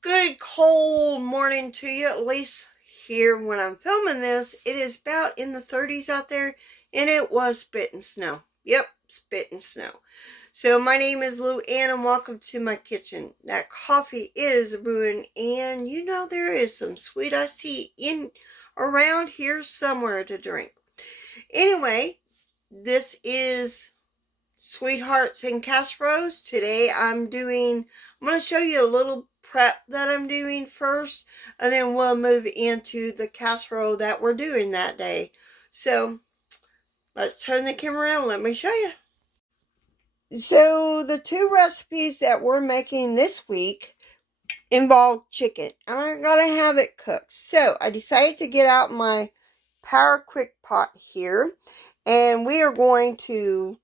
Good cold morning to you, at least here when I'm filming this. It is about in the 30s out there, and it was spitting snow. Yep, spitting snow. So my name is LouAnn, and welcome to my kitchen. That coffee is brewing, and you know there is some sweet iced tea in around here somewhere to drink. Anyway, this is Sweethearts and Casseroles. Today I'm going to show you a little prep that I'm doing first, and then we'll move into the casserole that we're doing that day. So let's turn the camera around. Let me show you. So the two recipes that we're making this week involve chicken, and I gotta have it cooked. So I decided to get out my Power Quick pot here, and we are going to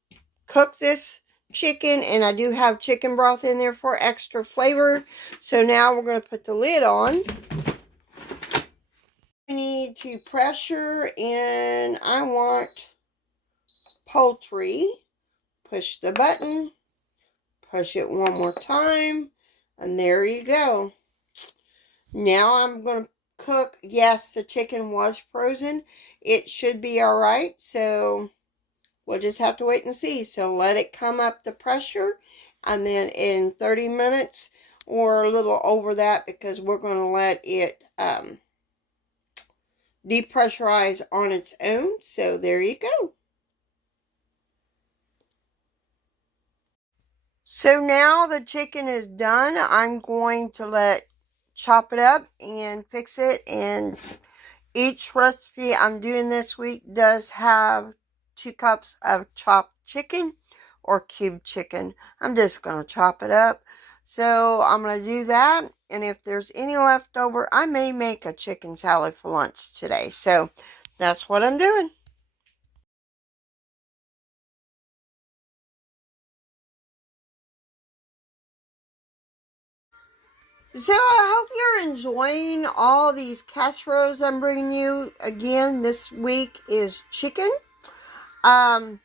cook this chicken, and I do have chicken broth in there for extra flavor. So now we're going to put the lid on. I need to pressure, and I want poultry. Push the button, push it one more time, and there you go. Now I'm going to cook. Yes, the chicken was frozen. It should be all right, so we'll just have to wait and see. So let it come up the pressure, and then in 30 minutes or a little over that, because we're going to let it depressurize on its own. So there you go. So now the chicken is done. I'm going to chop it up and fix it. And each recipe I'm doing this week does have 2 cups of chopped chicken or cubed chicken. I'm just going to chop it up. So I'm going to do that. And if there's any left over, I may make a chicken salad for lunch today. So that's what I'm doing. So I hope you're enjoying all these casseroles I'm bringing you. Again, this week is chicken. And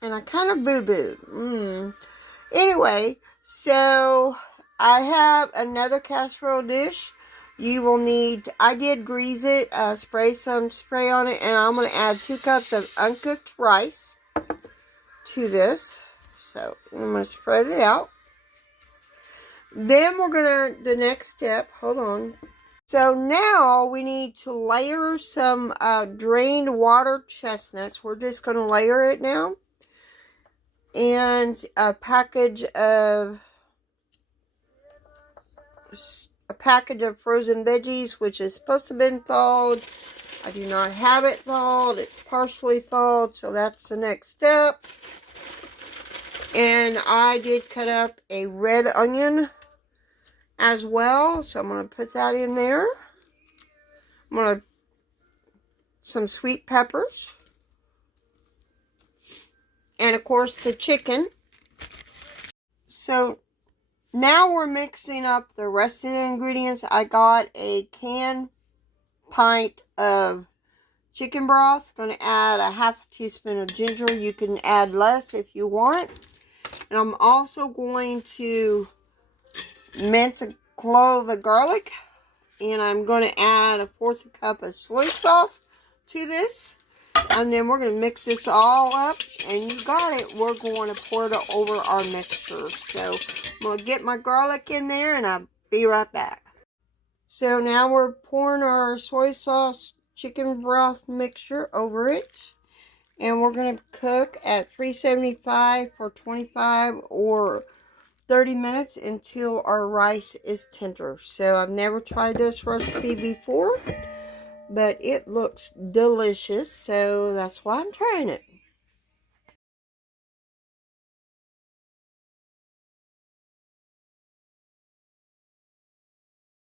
I kind of boo-booed. Anyway, so I have another casserole dish. You will need, I did grease it, spray some spray on it, and I'm going to add 2 cups of uncooked rice to this. So I'm going to spread it out. Then we're going to, the next step, hold on. So now we need to layer some drained water chestnuts. We're just going to layer it now. And a package of frozen veggies, which is supposed to have been thawed. I do not have it thawed. It's partially thawed, so that's the next step. And I did cut up a red onion as well, so I'm going to put that in there. I'm going to some sweet peppers, and of course the chicken. So now we're mixing up the rest of the ingredients. I got a pint of chicken broth. Going to add a half a teaspoon of ginger. You can add less if you want. And I'm also going to mince a clove of garlic. And I'm going to add a 1/4 cup of soy sauce to this. And then we're going to mix this all up. And you got it. We're going to pour it over our mixture. So I'm going to get my garlic in there, and I'll be right back. So now we're pouring our soy sauce chicken broth mixture over it. And we're going to cook at 375 for 25 or 30 minutes until our rice is tender. So I've never tried this recipe before, but it looks delicious. So that's why I'm trying it.